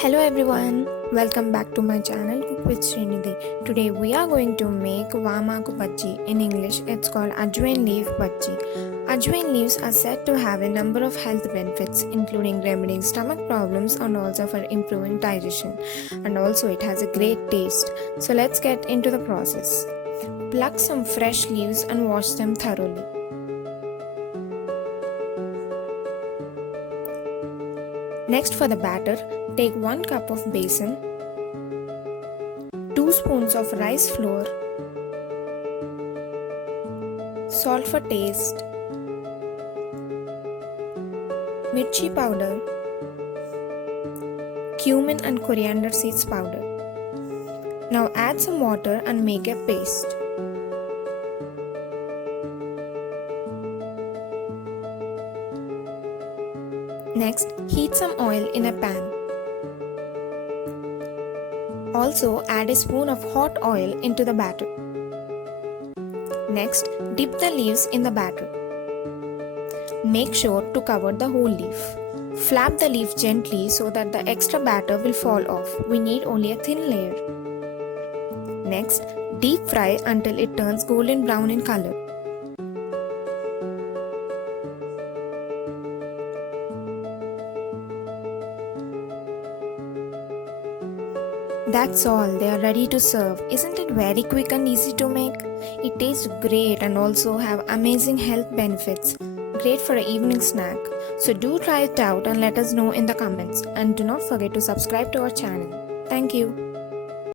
Hello everyone, welcome back to my channel Cook with Srinidhi. Today we are going to make Vamu bajji. In English it's called Ajwain leaf bajji. Ajwain leaves are said to have a number of health benefits including remedying stomach problems and also for improving digestion, and also it has a great taste. So let's get into the process. Pluck some fresh leaves and wash them thoroughly. Next, for the batter, take 1 cup of besan, 2 spoons of rice flour, salt for taste, mirchi powder, cumin and coriander seeds powder. Now add some water and make a paste. Next, heat some oil in a pan. Also, add a spoon of hot oil into the batter. Next, dip the leaves in the batter. Make sure to cover the whole leaf. Flap the leaf gently so that the extra batter will fall off. We need only a thin layer. Next, deep fry until it turns golden brown in color. That's all, they are ready to serve. Isn't it very quick and easy to make? It tastes great and also have amazing health benefits. Great for an evening snack. So do try it out and let us know in the comments. And do not forget to subscribe to our channel. Thank you.